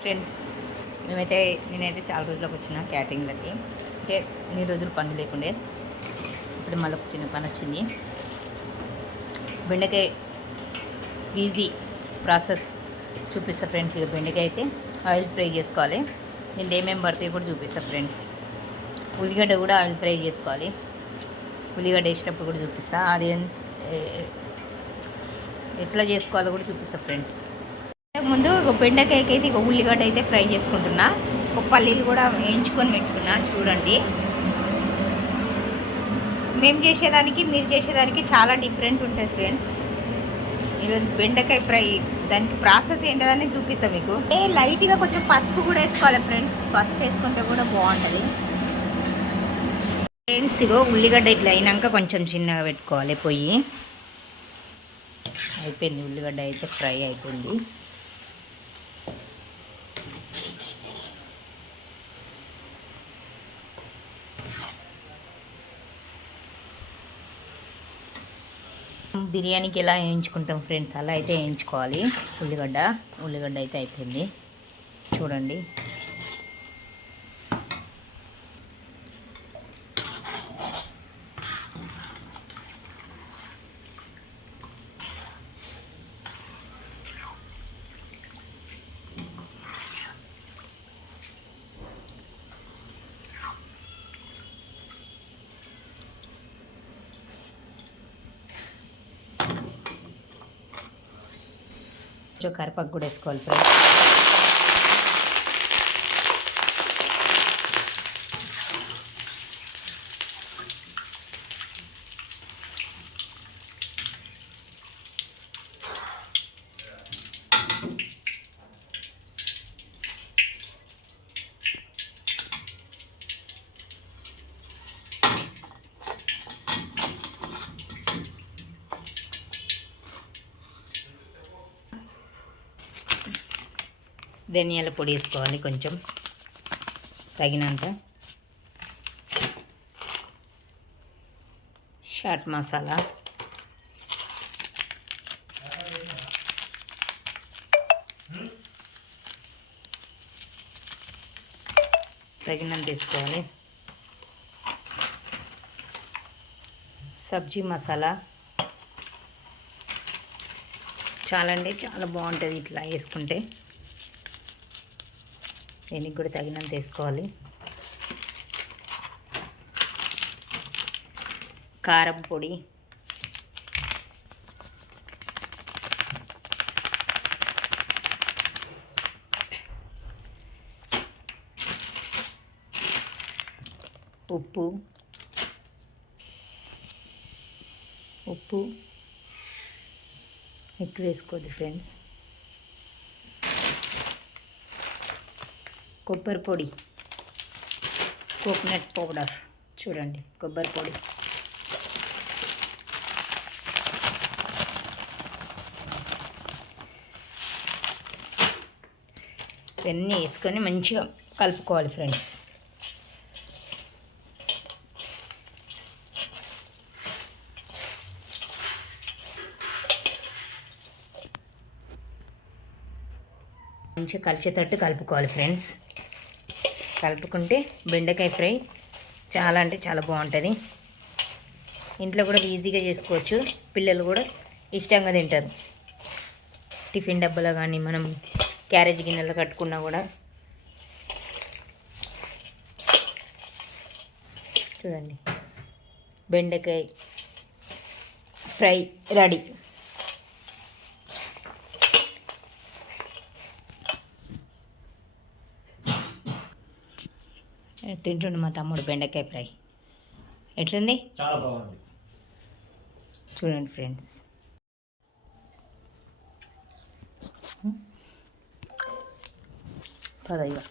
Friends నేనైతే చాలా రోజులకు వచ్చిన క్యాటరింగ్లకి అంటే ఇన్ని రోజులు పని లేకుండే ఇప్పుడు మళ్ళీ చిన్న పని వచ్చింది. బెండకాయ ఈజీ ప్రాసెస్ చూపిస్తా ఫ్రెండ్స్. ఇక బెండకాయ అయితే ఆయిల్ ఫ్రై చేసుకోవాలి. దీంట్లో ఏమేమి పడతాయి కూడా చూపిస్తా ఫ్రెండ్స్. ఉల్లిగడ్డ కూడా ఆయిల్ ఫ్రై చేసుకోవాలి. ఉల్లిగడ్డ వేసేటప్పుడు కూడా చూపిస్తా. ఆనియన్ ఎట్లా చేసుకోవాలో కూడా చూపిస్తా ఫ్రెండ్స్. ముందు బెండకాయకి అయితే ఇక ఉల్లిగడ్డ అయితే ఫ్రై చేసుకుంటున్నా. ఒక పల్లీలు కూడా వేయించుకొని పెట్టుకున్నా. చూడండి, మేము చేసేదానికి మీరు చేసేదానికి చాలా డిఫరెంట్ ఉంటుంది ఫ్రెండ్స్. ఈరోజు బెండకాయ ఫ్రై దానికి ప్రాసెస్ ఏంటని చూపిస్తాం మీకు. లైట్గా కొంచెం పసుపు కూడా వేసుకోవాలి ఫ్రెండ్స్. పసుపు వేసుకుంటే కూడా బాగుంటుంది ఫ్రెండ్స్. ఇగో ఉల్లిగడ్డ ఇట్లా అయినాక కొంచెం చిన్నగా పెట్టుకోవాలి పొయ్యి. అయిపోయింది, ఉల్లిగడ్డ అయితే ఫ్రై అయిపోయింది. బిర్యానీకి ఎలా వేయించుకుంటాం ఫ్రెండ్స్, అలా అయితే వేయించుకోవాలి. ఉల్లిగడ్డ అయితే అయిపోయింది చూడండి. కొంచెం కరివేపాకు కూడా వేసుకోవాలి ఫ్రెండ్స్. ధనియాల పొడి వేసుకోవాలి కొంచెం తగినంత. చాట్ మసాలా, తగినంత వేసుకోవాలి. సబ్జీ మసాలా చాలా బాగుంటుంది ఇట్లా వేసుకుంటే. దీనికి కూడా తగినంత వేసుకోవాలి. కారం పొడి, ఉప్పు ఎక్కువ వేసుకోవద్దు ఫ్రెండ్స్. కొబ్బరి పొడి, కోకోనట్ పౌడర్ చూడండి, కొబ్బరి పొడి. ఇవన్నీ వేసుకొని మంచిగా కలుపుకోవాలి ఫ్రెండ్స్. మంచిగా కలిసేటట్టు కలుపుకోవాలి ఫ్రెండ్స్. కలుపుకుంటే బెండకాయ ఫ్రై చాలా బాగుంటుంది. ఇంట్లో కూడా ఈజీగా చేసుకోవచ్చు. పిల్లలు కూడా ఇష్టంగా తింటారు. టిఫిన్ డబ్బాలో కానీ మనం క్యారేజ్ గిన్నెలో కట్టుకున్నా కూడా. చూడండి, బెండకాయ ఫ్రై రెడీ. తింటుండు మా తమ్ముడు బెండకాయ ఫ్రై. ఎట్లుంది? చాలా బాగుంది చూడండి ఫ్రెండ్స్. పదయ్యా